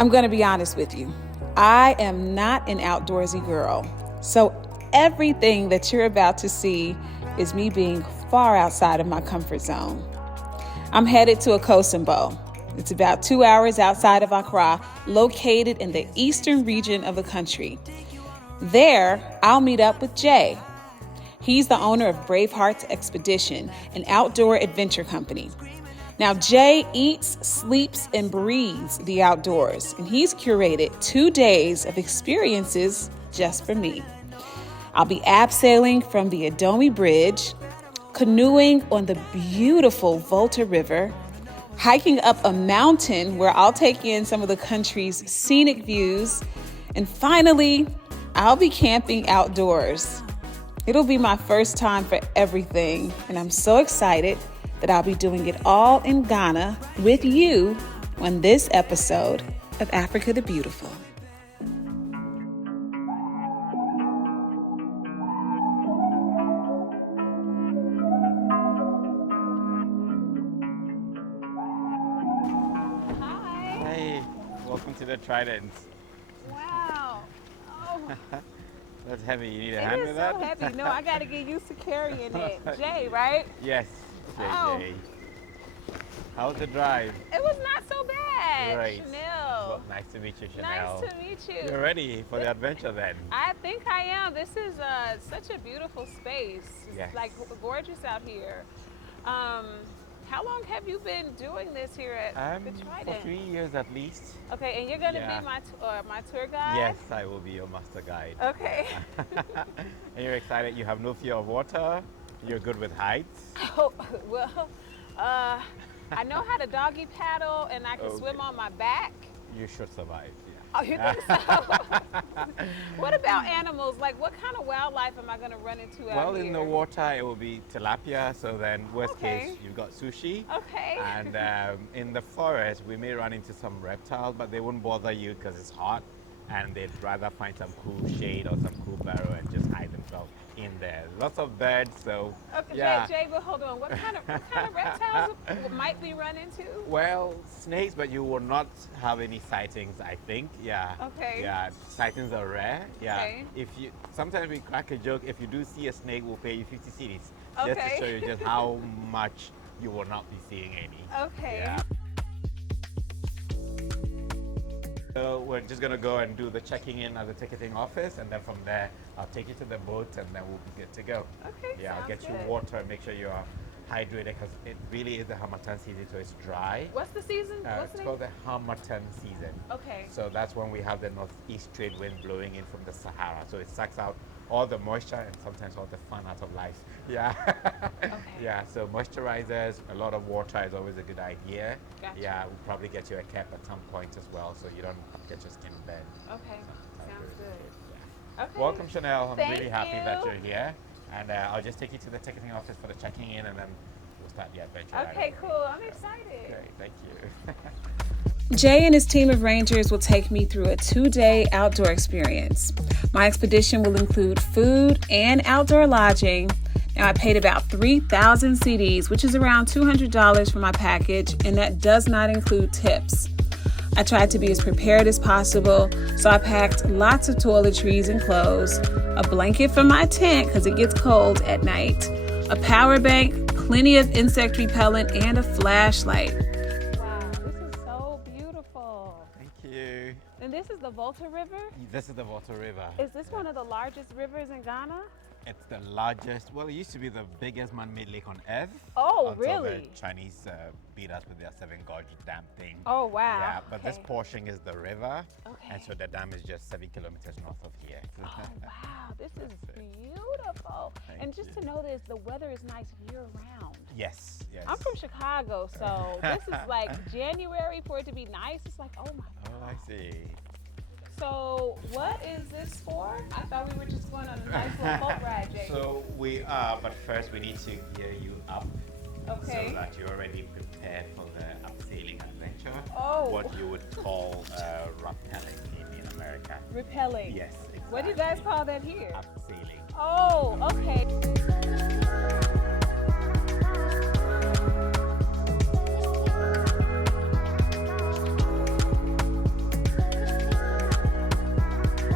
I'm going to be honest with you. I am not an outdoorsy girl. So everything that you're about to see is me being far outside of my comfort zone. I'm headed to Akosombo. It's about 2 hours outside of Accra, located in the eastern region of the country. There, I'll meet up with Jay. He's the owner of Bravehearts Expedition, an outdoor adventure company. Now, Jay eats, sleeps, and breathes the outdoors, and he's curated 2 days of experiences just for me. I'll be abseiling from the Adomi Bridge, canoeing on the beautiful Volta River, hiking up a mountain where I'll take in some of the country's scenic views, and finally, I'll be camping outdoors. It'll be my first time for everything, and I'm so excited that I'll be doing it all in Ghana with you on this episode of Africa the Beautiful. Hi. Hey, welcome to the Trident. Wow. Oh. That's heavy. You need a hand with that? It is so heavy. No, I got to get used to carrying it. Jay, right? Yes, JJ. How's the drive? It was not so bad. Great. Chanel. Well, nice to meet you, Chanel. Nice to meet you. You're ready for the adventure then? I think I am. This is such a beautiful space. It's Yes. like gorgeous out here. How long have you been doing this here at the Trident? For 3 years at least. Okay, and you're going to be my tour guide? Yes, I will be your master guide. Okay. And you're excited? You have no fear of water? You're good with heights? Oh, well, I know how to doggy paddle and I can swim on my back. You should survive, yeah. Oh, you think so? What about animals? Like, what kind of wildlife am I going to run into out Well, here? in the water, it will be tilapia. So then, worst Okay. case, you've got sushi. Okay. And in the forest, we may run into some reptiles, but they won't bother you because it's hot. And they'd rather find some cool shade or some cool burrow and just hide themselves in there. Lots of birds, so Okay, yeah. Jay, but hold on. What kind of reptiles might we run into? Well, snakes, but you will not have any sightings, I think. Yeah. Okay. Yeah, sightings are rare. Yeah. Okay. Sometimes we crack a joke. If you do see a snake, we'll pay you 50 cedis. Just to Okay. show you just how much you will not be seeing any. Okay. Yeah. So we're just gonna go and do the checking in at the ticketing office, and then from there, I'll take you to the boat, and then we'll be good to go. Okay, Yeah, I'll sounds get you good. water and make sure you are hydrated because it really is the Harmattan season, so it's dry. What's the season? What's It's the name? called the Harmattan season. Okay. So that's when we have the northeast trade wind blowing in from the Sahara. So it sucks out all the moisture and sometimes all the fun out of life. Yeah. Okay. Yeah, so moisturizers, a lot of water is always a good idea. Gotcha. Yeah, we'll probably get you a cap at some point as well so you don't get your skin burned. Okay. Sounds good. Yeah. Okay. Welcome, Chanel. I'm Thank really happy that you. you're here. And I'll just take you to the ticketing office for the checking in and then we'll start the adventure. right Okay, away. cool. I'm excited. Great, thank you. Jay and his team of rangers will take me through a 2-day outdoor experience. My expedition will include food and outdoor lodging. Now, I paid about 3,000 cedis, which is around $200 for my package, and that does not include tips. I tried to be as prepared as possible, so I packed lots of toiletries and clothes, a blanket for my tent because it gets cold at night, a power bank, plenty of insect repellent, and a flashlight. Wow, this is so beautiful. Thank you. And this is the Volta River? This is the Volta River. Is this one of the largest rivers in Ghana? It's the largest, well, it used to be the biggest man-made lake on earth. Oh, until really? the Chinese beat us with their 7 gorge dam thing. Oh, wow. Yeah, but this Okay. portion is the river. Okay. And so the dam is just 7 kilometers north of here. Oh, wow, this is That's it. beautiful. Thank And just you. to know this, the weather is nice year-round. Yes, yes. I'm from Chicago, so this is like January for it to be nice. It's like, oh my Oh, God. I see. So what is this for? I thought we were just going on a nice little boat ride, Jay. So we are, but first we need to gear you up Okay. so that you're already prepared for the abseiling adventure. Oh. What you would call rappelling in America. Repelling. Yes, exactly. What do you guys call that here? Abseiling. Oh, okay.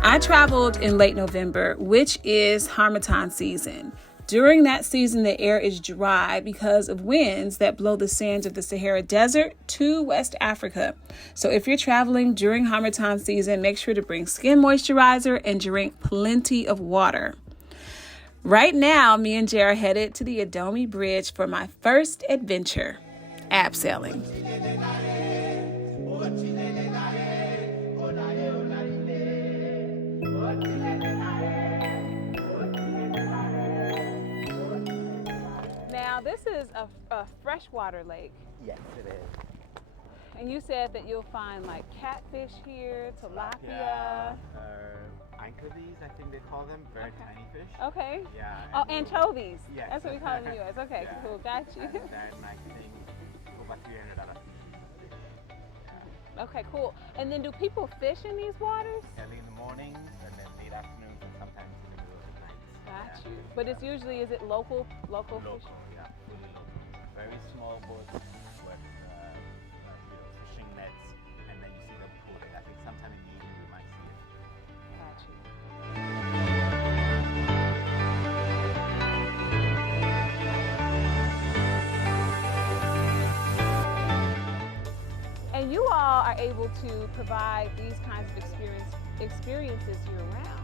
I traveled in late November, which is Harmattan season. During that season, the air is dry because of winds that blow the sands of the Sahara Desert to West Africa. So if you're traveling during Harmattan season, make sure to bring skin moisturizer and drink plenty of water. Right now, me and Jay are headed to the Adomi Bridge for my first adventure, abseiling. Now, this is a freshwater lake. Yes, it is. And you said that you'll find like catfish here, tilapia. Anchovies, I think they call them, very tiny fish. Okay. Yeah. Oh, anchovies. Yes. That's what we call it in the U.S. Okay, Yeah. cool. Got you. And then I think over $300. Okay, cool. And then do people fish in these waters? Early in the mornings and then late afternoons and sometimes in the middle of the night. Got you. But it's usually, is it local fish? Local, yeah, fully local. Very small boats with fishing nets, and then you see them pull it. I think sometime in the evening we might see it. Got you. And you all are able to provide these kinds of experiences year-round.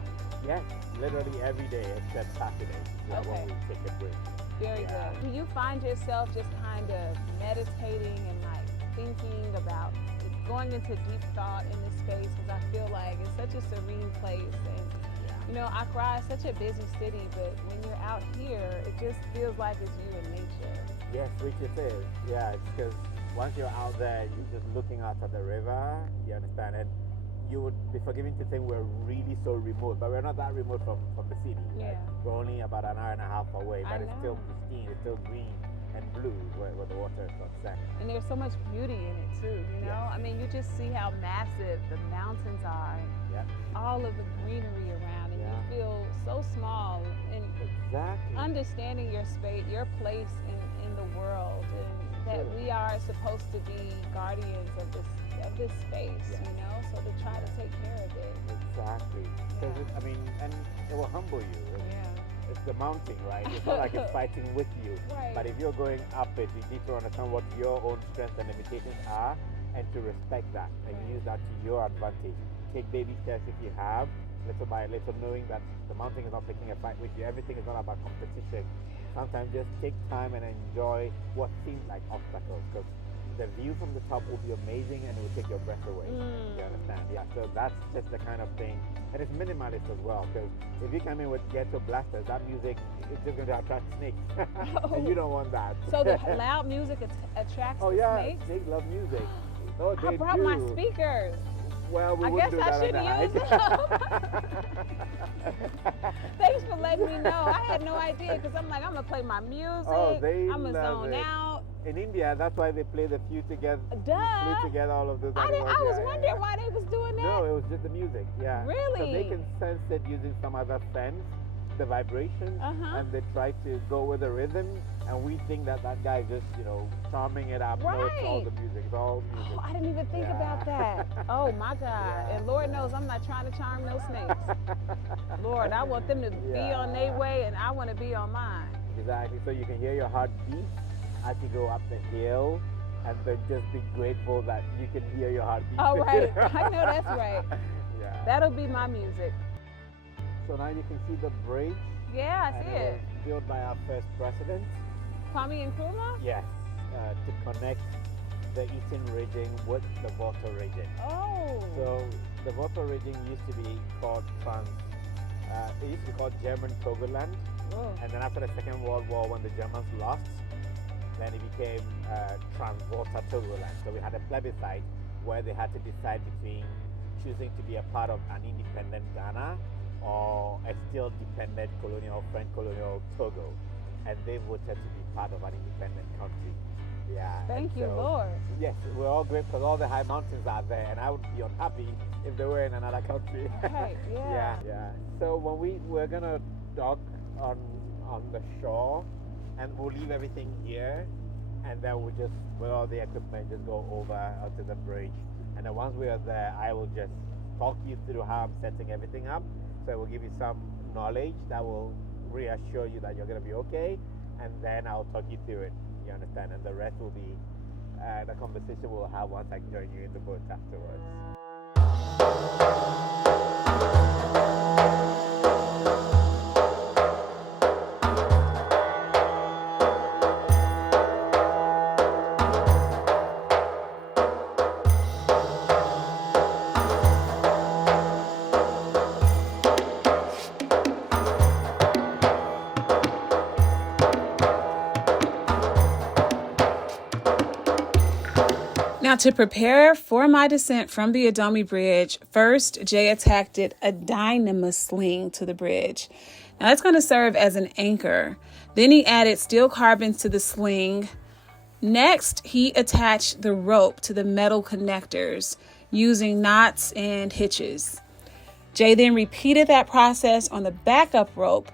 Yes, literally every day except Saturday. Okay. When we take a break. Very good. Do you find yourself just kind of meditating and like thinking about going into deep thought in this space? Because I feel like it's such a serene place, and you know, Accra is such a busy city, but when you're out here, it just feels like it's you and nature. Yes, which it is. Yeah, it's because once you're out there, you're just looking out at the river, you understand, and you would be forgiven to think we're really so remote, but we're not that remote from the city. Yeah. We're only about an hour and a half away, I but it's still know. pristine, it's still green and blue where the water is not set. And there's so much beauty in it too, you know? Yes. I mean, you just see how massive the mountains are and Yeah, all of the greenery around, and Yeah. you feel so small, and exactly. understanding your space, your place in the world, and that we are supposed to be guardians of this space, Yeah. you know, so to try to take care of it. Exactly. Because Yeah. and it will humble you. Yeah. It's the mountain, right? It's not like it's fighting with you. Right. But if you're going up it, you need to understand what your own strengths and limitations are and to respect that and Right. use that to your advantage. Take baby steps if you have, little by little, knowing that the mountain is not picking a fight with you. Everything is not about competition. Sometimes just take time and enjoy what seems like obstacles, because the view from the top will be amazing and it will take your breath away. You understand? Yeah, so that's just the kind of thing. And it's minimalist as well, because if you come in with ghetto blasters, that music is just going to attract snakes. And you don't want that. So the loud music attracts Oh the yeah, snakes? snakes love music. Oh, I they brought do. my speakers. Well, we I wouldn't guess do I that should on the use hike. Thanks for letting me know. I had no idea, because I'm like, I'm going to play my music. Oh, they I'm going to love zone it. out. In India, that's why they play the few together. Duh. Flew together, all of those. I animals. was Yeah, wondering yeah. why they was doing that. No, it was just the music. Yeah. Really? So they can sense it using some other sense, the vibrations, and they try to go with the rhythm. And we think that guy is just, charming it up. No, it's all the music. It's all music. Oh, I didn't even think about that. Oh my God. Yeah. And Lord knows I'm not trying to charm no snakes. Lord, I want them to be on their way, and I want to be on mine. Exactly. So you can hear your heart beat as you go up the hill, and then just be grateful that you can hear your heart beat. Oh, right. I know that's right. Yeah. That'll be my music. So now you can see the bridge. Yeah, I and see it it. was built by our first president. Kwame Nkrumah? Yes. To connect the Eastern region with the Volta region. Oh. So the Volta region used to be called it used to be called German Togoland. Whoa. And then after the Second World War, when the Germans lost, then it became Volta Togoland. So we had a plebiscite where they had to decide between choosing to be a part of an independent Ghana or a still dependent French colonial Togo. And they voted to be part of an independent country. Yeah. Thank you, Lord. Yes, we're all grateful because all the high mountains are there, and I would be unhappy if they were in another country. Right, yeah. Yeah. So when we're gonna dock on the shore, and we'll leave everything here, and then we'll just, with all the equipment, just go over onto the bridge. And then once we are there, I will just talk you through how I'm setting everything up. So I will give you some knowledge that will reassure you that you're going to be okay, and then I'll talk you through it. You understand? And the rest will be the conversation we'll have once I join you in the boat afterwards. Now, to prepare for my descent from the Adomi Bridge, first Jay attached a dynamo sling to the bridge. Now, that's going to serve as an anchor. Then he added steel carbons to the sling. Next, he attached the rope to the metal connectors using knots and hitches. Jay then repeated that process on the backup rope.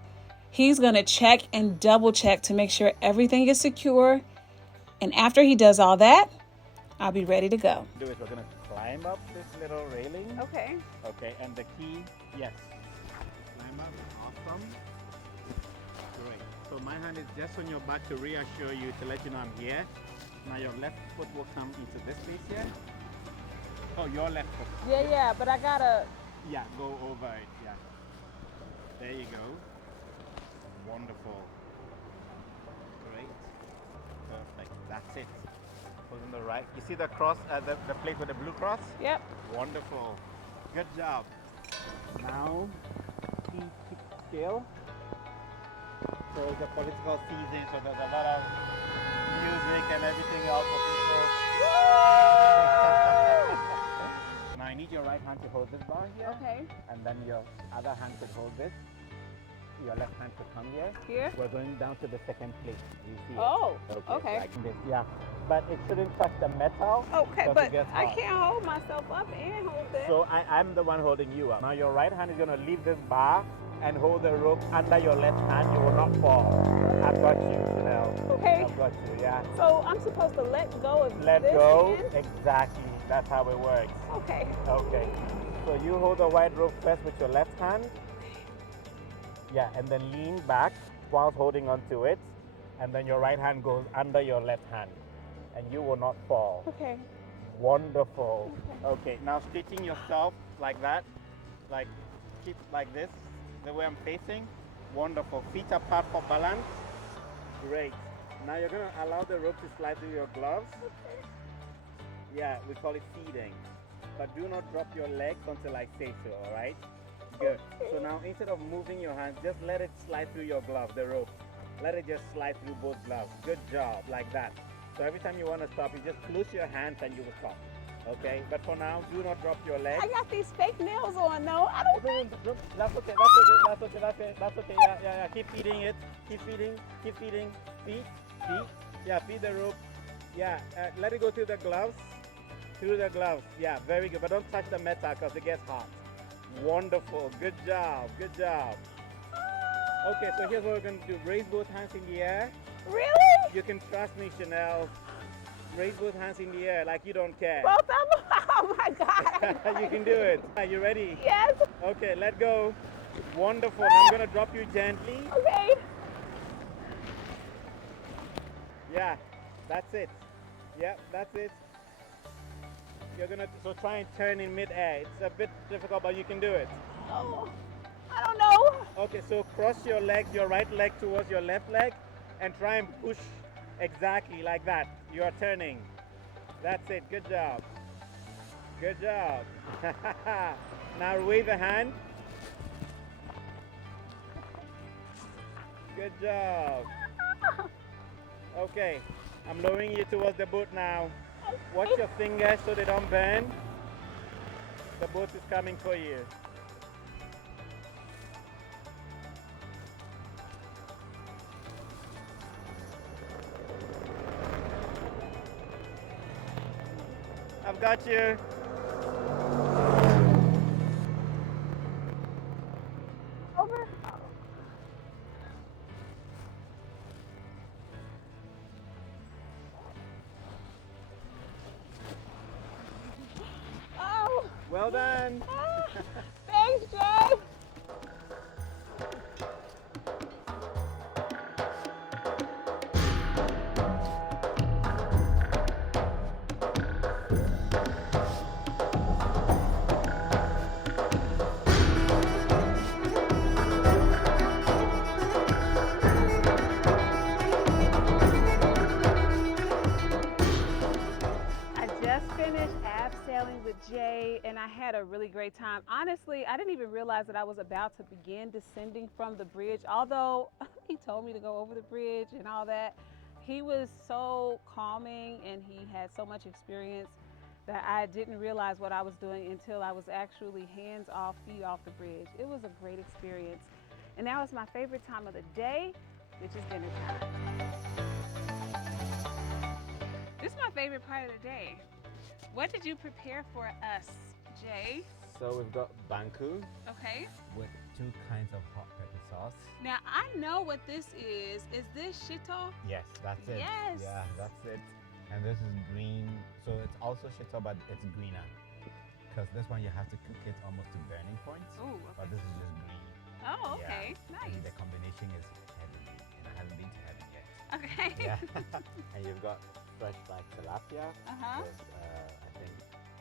He's going to check and double check to make sure everything is secure. And after he does all that, I'll be ready to go. We're going to climb up this little railing. Okay. Okay, and the key, yes. Climb up, awesome. Great. So my hand is just on your back to reassure you, to let you know I'm here. Now your left foot will come into this place here. Oh, your left foot. Yeah, but I gotta... Yeah, go over it, yeah. There you go. Wonderful. Great. Perfect, that's it. On the right. You see the cross, the plate with the blue cross? Yep. Wonderful. Good job. Now, key scale. So it's a political season, so there's a lot of music and everything else for people. Now I need your right hand to hold this bar here. Okay. And then your other hand to hold this. Your left hand to come here. Here? We're going down to the second plate. You see Oh, it? okay. Like this, yeah. But it shouldn't touch the metal. Okay, but I can't hold myself up and hold this. So I'm the one holding you up. Now your right hand is going to leave this bar and hold the rope under your left hand. You will not fall. I've got you, Chanel. Okay. I've got you, yeah. So I'm supposed to let go of Let this go. hand? Exactly. That's how it works. Okay. Okay. So you hold the white rope first with your left hand. Yeah, and then lean back whilst holding onto it. And then your right hand goes under your left hand. And you will not fall. Okay. Wonderful. Okay, now stitching yourself like that. Like, keep like this, the way I'm facing. Wonderful. Feet apart for balance. Great. Now you're going to allow the rope to slide through your gloves. Okay. Yeah, we call it feeding. But do not drop your legs until I say so, alright? Good. So now instead of moving your hands, just let it slide through your glove, the rope. Let it just slide through both gloves. Good job, like that. So every time you want to stop, you just close your hands and you will stop. Okay? But for now, do not drop your legs. I got these fake nails on, though. I don't... That's okay, that's okay. Yeah. Keep feeding it. Keep feeding. Feed. Yeah, feed the rope. Yeah, let it go through the gloves. Through the gloves. Yeah, very good. But don't touch the metal because it gets hot. Wonderful. Good job. Okay, so here's what we're going to do. Raise both hands in the air. Really? You can trust me, Chanel. Raise both hands in the air like you don't care. Both of them? Oh my God. You can do it. Are you ready? Yes. Okay, let go. Wonderful. Now I'm going to drop you gently. Okay. Yeah, that's it. Yeah, that's it. You're going to, so try and turn in mid-air. It's a bit difficult, but you can do it. Oh, I don't know. Okay, so cross your legs, your right leg towards your left leg, and try and push exactly like that. You are turning. That's it. Good job. Now wave a hand. Good job. Okay, I'm lowering you towards the boat now. Watch your fingers so they don't burn. The boat is coming for you. I've got you. Over. Oh. Well done. Ah. day and I had a really great time. Honestly, I didn't even realize that I was about to begin descending from the bridge, although he told me to go over the bridge and all that. He was so calming and he had so much experience that I didn't realize what I was doing until I was actually hands off, feet off the bridge. It was a great experience. And now it's my favorite time of the day, which is dinner time. This is my favorite part of the day. What did you prepare for us, Jay? So we've got banku Okay. with 2 kinds of hot pepper sauce. Now I know what this is. Is this shito? Yes, that's it. Yes. Yeah, that's it. And this is green. So it's also shito, but it's greener. Because this one you have to cook it almost to burning point. Ooh, okay. But this is just green. Oh, okay. Yeah. Nice. And the combination is heavenly. And I haven't been to heaven yet. Okay. Yeah. And you've got fresh fried tilapia. Uh-huh. With, I think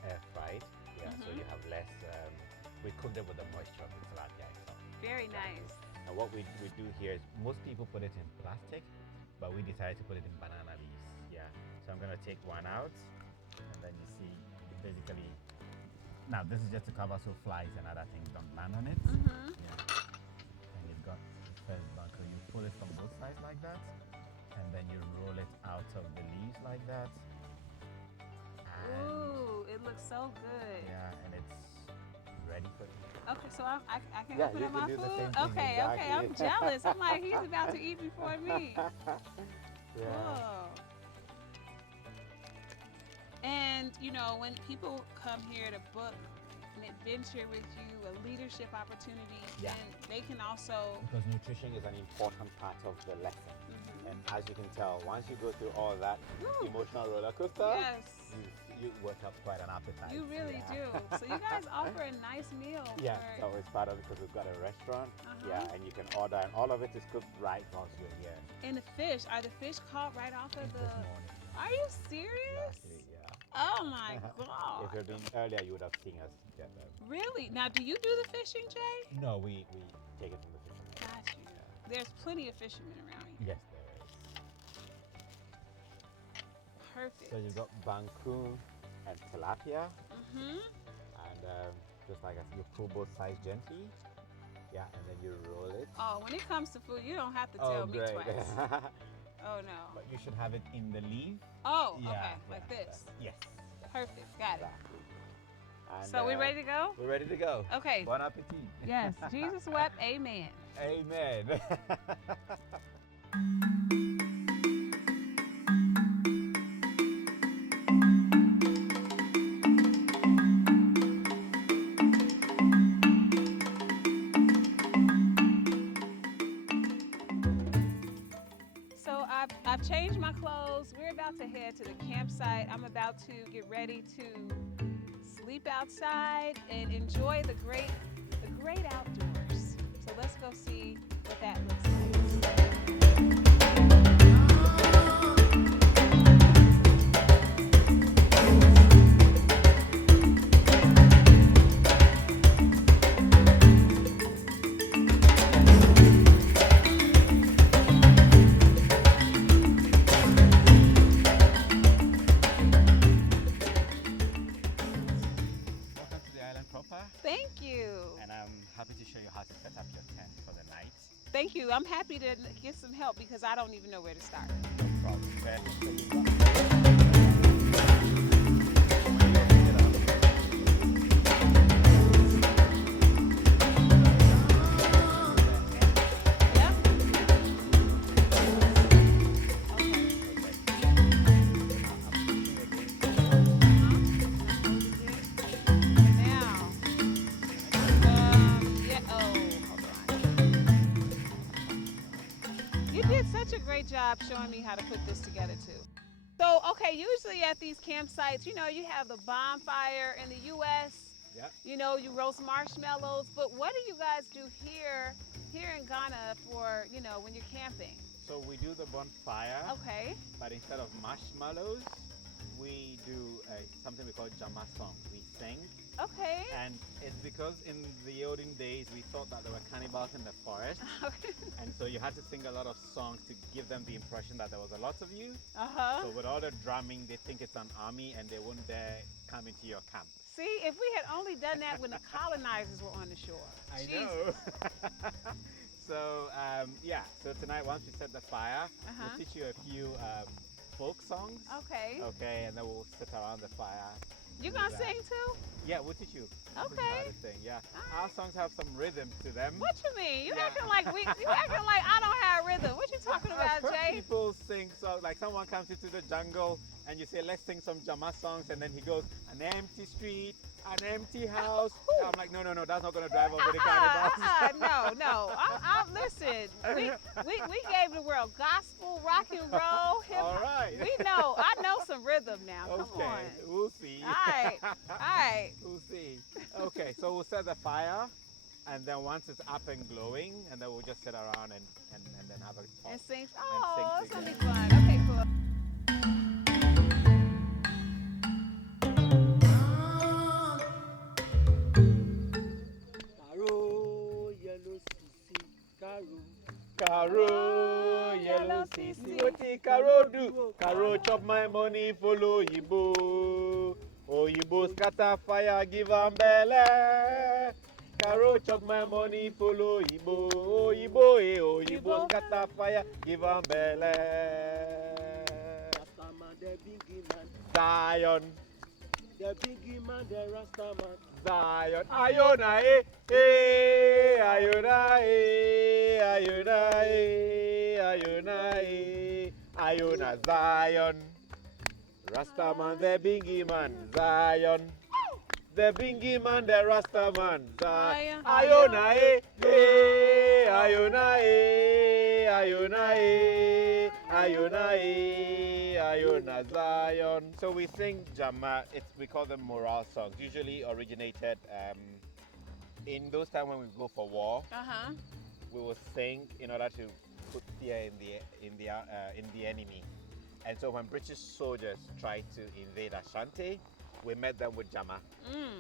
air fried. Yeah, so you have less. We cooked it with the moisture of the tilapia itself. Very nice. And what we do here is most people put it in plastic, but we decided to put it in banana leaves. Yeah. So I'm gonna take one out, and then you see basically. Now this is just to cover so flies and other things don't land on it. Mm-hmm. Yeah. And you've got the first bunker. You pull it from both sides like that, and then you roll it out of the leaves like that. And Ooh, it looks so good. yeah, and it's ready for you. Okay, so I can Yeah, open you up can my do the food? same thing, Okay, okay, I'm exactly. jealous. I'm like, he's about to eat before me. Yeah. Cool. And you know, when people come here to book an adventure with you, a leadership opportunity, Yeah. then they can also. Because nutrition is an important part of the lesson. And as you can tell, once you go through all that Woo. emotional roller coaster, Yes, you work up quite an appetite. you really Yeah. do. So you guys offer a nice meal. Yeah, for- so it's part of it because we've got a restaurant. Uh-huh. Yeah, and you can order, and all of it is cooked right once you're here. And the fish, are the fish caught right off of the? This morning. Are you serious? Exactly, yeah. Oh my If god! you'd been earlier, you would have seen us get them. Really? Now, do you do the fishing, Jay? No, we take it from the fishermen. Got you. There's plenty of fishermen around here. Yes, there is. Perfect. So you've got banku and tilapia, Mm-hmm. and just like you pull both sides gently. Yeah, and then you roll it. Oh, when it comes to food, you don't have to tell me great. twice. Oh no. But you should have it in the leaf. Oh, Yeah, okay, like yeah, this. Yes. Perfect. Got it. Exactly. And, So we ready to go? We're ready to go. Okay. Bon appetit. Yes. Jesus wept. Amen. Amen. So I've changed my clothes. We're about to head to the campsite. I'm about to get ready to sleep outside and enjoy the great outdoors. So let's go see what that looks like. Welcome to the island proper, Thank you. and I'm happy to show you how to set up your tent for the night. Thank you. I'm happy to get some help because I don't even know where to start. No problem. So you've got- Yeah? Now, yeah, hold on. You did such a great job showing me how to put this together too. So, okay, usually at these campsites, you know, you have the bonfire in the U.S. Yeah. You know, you roast marshmallows, but what do you guys do here in Ghana for, you know, when you're camping? So we do the bonfire, Okay. but instead of marshmallows, we do something we call Jama song. We sing, Okay. and it's because in the olden days we thought that there were cannibals in the forest, Okay. and so you had to sing a lot of songs to give them the impression that there was a lot of you. Uh-huh. So with all the drumming, they think it's an army, and they won't dare come into your camp. See, if we had only done that when the colonizers were on the shore. I know. Jesus. So yeah, so tonight once we set the fire, we'll Uh-huh. teach you a few folk songs. Okay. Okay, and then we'll sit around the fire. You Do gonna that. sing too? Yeah, we'll teach you. We'll teach you how Okay. to sing. Yeah, All our right. songs have some rhythm to them. What you mean? You Yeah. acting like you acting like I don't have rhythm. What you talking I've about, heard Jay? people sing songs like someone comes into the jungle and you say, let's sing some Jama songs, and then he goes, an empty street, an empty house. I'm like, no, no, no, that's not going to drive over the cannibals. No, no. Listen. We gave the world gospel, rock and roll, hip hop. All right. We know. I know some rhythm now. Come Okay, on. we'll see. All right. All right. We'll see. Okay, so we'll set the fire, and then once it's up and glowing, and then we'll just sit around and then have a talk. And sing. And Oh, sing it's gonna be together. fun. Okay, cool. Caro, yellow sissy, Caro. Caro, yellow Yellow sissy, sissy. what the Caro do? Caro chop my money, follow Yibo. Oh, Yibo scatter fire, give am belle. Caro chop my money, follow Yibo. Oh, Yibo, oh, Yibo scatter fire, give am belle. Rastaman, the biggie man, Zion, the biggie man, the Rastaman. Zion, Ayona, eh, Ayona, Ayona, Ayona, Ayona, Zion. Rastaman, the bingy man, Zion. The bingy man, the Rastaman, Zion. Ayona, Ayona, Ayona, Ayona, Ayona, Zion. So we sing Jama. We call them morale songs. Usually originated in those times when we go for war. Uh-huh. We will sing in order to put fear in the enemy. And so when British soldiers tried to invade Ashanti, we met them with Jama.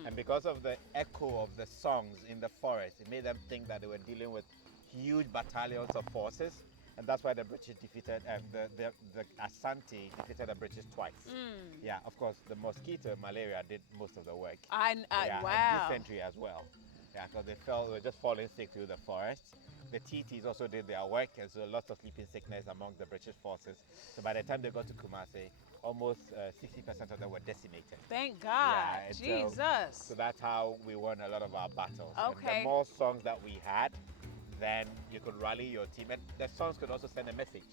And because of the echo of the songs in the forest, it made them think that they were dealing with huge battalions of forces. And that's why the British defeated, the Asante defeated the British twice. Yeah, of course, the mosquito, malaria did most of the work. Yeah, Wow. and dysentery as well. Yeah, because they were just falling sick through the forest. The TTs also did their work, and so lots of sleeping sickness among the British forces. So by the time they got to Kumasi, almost 60% of them were decimated. Thank God. Yeah, and Jesus. So that's how we won a lot of our battles. Okay. And the more songs that we had, then you could rally your team. And the songs could also send a message.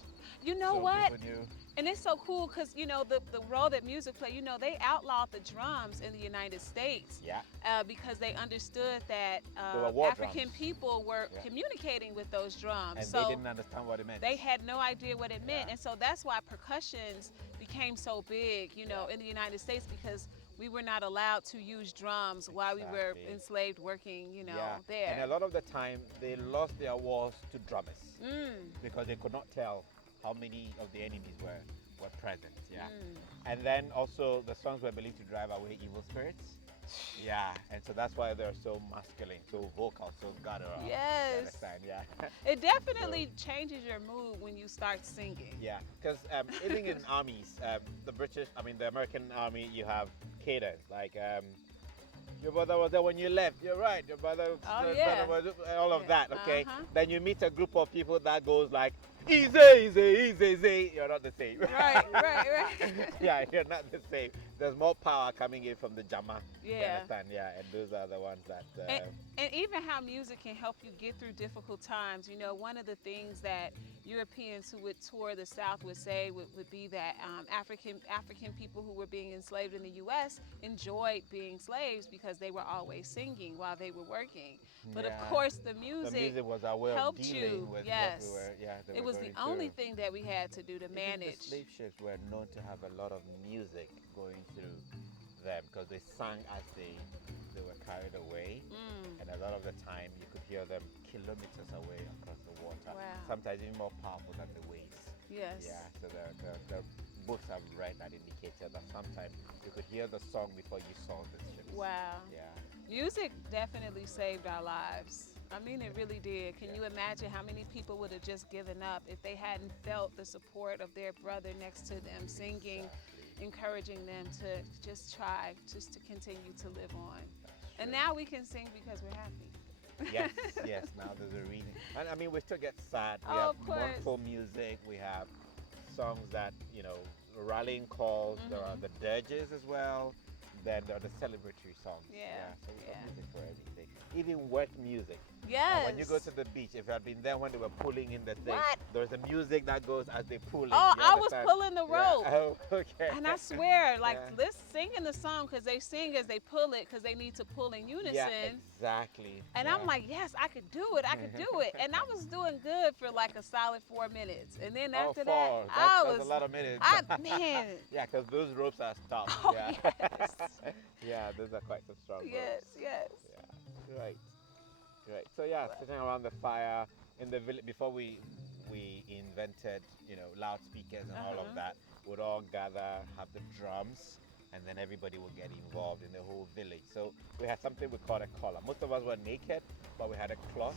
You know So what? people knew- And it's so cool because, you know, the role that music played, you know, they outlawed the drums in the United States. Yeah. Because they understood that were war African drums. people were Yeah. communicating with those drums. And so they didn't understand what it meant. they had no idea what it meant. Yeah. And so that's why percussions became so big, you know, in the United States because we were not allowed to use drums while we were Exactly. enslaved working, you know, Yeah. there. And a lot of the time, they lost their wars to drummers because they could not tell how many of the enemies were present. Yeah. And then also the songs were believed to drive away evil spirits. Yeah, and so that's why they're so masculine, so vocal, so guttural. Yes. You understand? Yeah. It definitely changes your mood when you start singing. Yeah, because even in armies, the American army, you have cadence. Like, your brother was there when you left. You're right. Your brother, yeah. was all of Yeah. that. Okay. Uh-huh. Then you meet a group of people that goes like, easy, easy, easy, easy. You're not the same. Right. Yeah, you're not the same. There's more power coming in from the Jama. You Yeah. understand? Yeah, and those are the ones that. And even how music can help you get through difficult times. You know, one of the things that Europeans who would tour the South would say would be that African people who were being enslaved in the U.S. enjoyed being slaves because they were always singing while they were working. But of Yeah. course, the the music music was our way of helped dealing you. with Yes. what we were. Yeah, they It were was the going only through. thing that we had to do to Even manage. the slave ships were known to have a lot of music going through them because they sang as they were carried away. And a lot of the time you could hear them kilometers away across the water. Wow. Sometimes even more powerful than the waves. Yes. Yeah, so the books I've read that indicated that sometimes you could hear the song before you saw the ships. Wow. Yeah. Music definitely saved our lives. I mean, it really did. Can you imagine how many people would have just given up if they hadn't felt the support of their brother next to them singing? Exactly. encouraging them to just try, just to continue to live on. And now we can sing because we're happy. Yes, yes. Now there's a reason, and I mean we still get sad. We Oh, have of course. mournful music. We have songs that rallying calls. There are the dirges as well. Then there are the celebratory songs. Yeah, So we've got yeah. music for everything. Even wet music. Yes. When you go to the beach, if you had been there when they were pulling in the thing, What? there's the music that goes as they pull it. Oh, You I was understand? pulling the Yeah. rope. Oh, okay. And I swear, like, Yeah. let's sing in the song because they sing as they pull it because they need to pull in unison. Yeah, exactly. And Yeah. I'm like, yes, I could do it. I could do it. And I was doing good for like a solid 4 minutes. And then after that, four. I That's was a lot of minutes. man. Yeah, because those ropes are tough. Oh, Yeah. yes. Yeah, those are quite some strong Yes, ropes. yes. Yeah, great. Great. So yeah, sitting around the fire in the village before we invented, loudspeakers and all of that, would all gather, have the drums, and then everybody would get involved in the whole village. So we had something we called a collar. Most of us were naked, but we had a cloth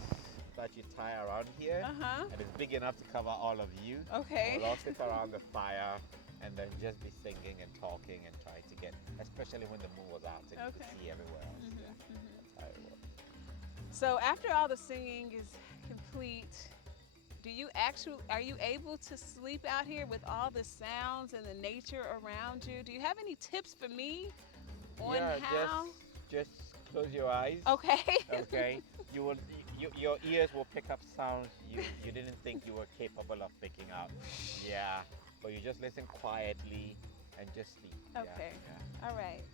that you tie around here, Uh-huh. and it's big enough to cover all of you. Okay. We'll all sit around the fire and then just be singing and talking and trying to get, especially when the moon was out and you Okay. could see everywhere else. Yeah, that's how it was. So after all the singing is complete, are you able to sleep out here with all the sounds and the nature around you? Do you have any tips for me on how? Just close your eyes. Okay. Okay. Your ears will pick up sounds you didn't think you were capable of picking up. Yeah. But you just listen quietly and just sleep. Okay. Yeah. All right.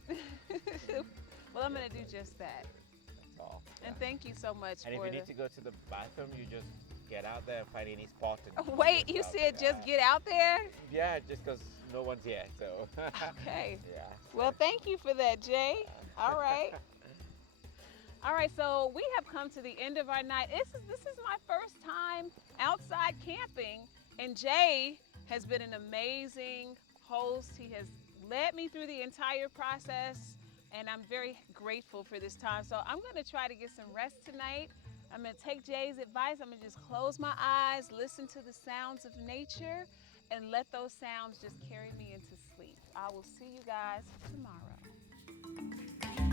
Well, I'm going to do just that. That's all. And Yeah. thank you so much And if for you need to go to the bathroom, you just get out there and find any spot. And Wait, you said just get out there? Yeah, just because no one's here. So. Okay. Yeah. Well, thank you for that, Jay. All right. All right, so we have come to the end of our night. This is my first time outside camping, and Jay has been an amazing host. He has led me through the entire process, and I'm very grateful for this time. So I'm going to try to get some rest tonight. I'm going to take Jay's advice. I'm going to just close my eyes, listen to the sounds of nature, and let those sounds just carry me into sleep. I will see you guys tomorrow.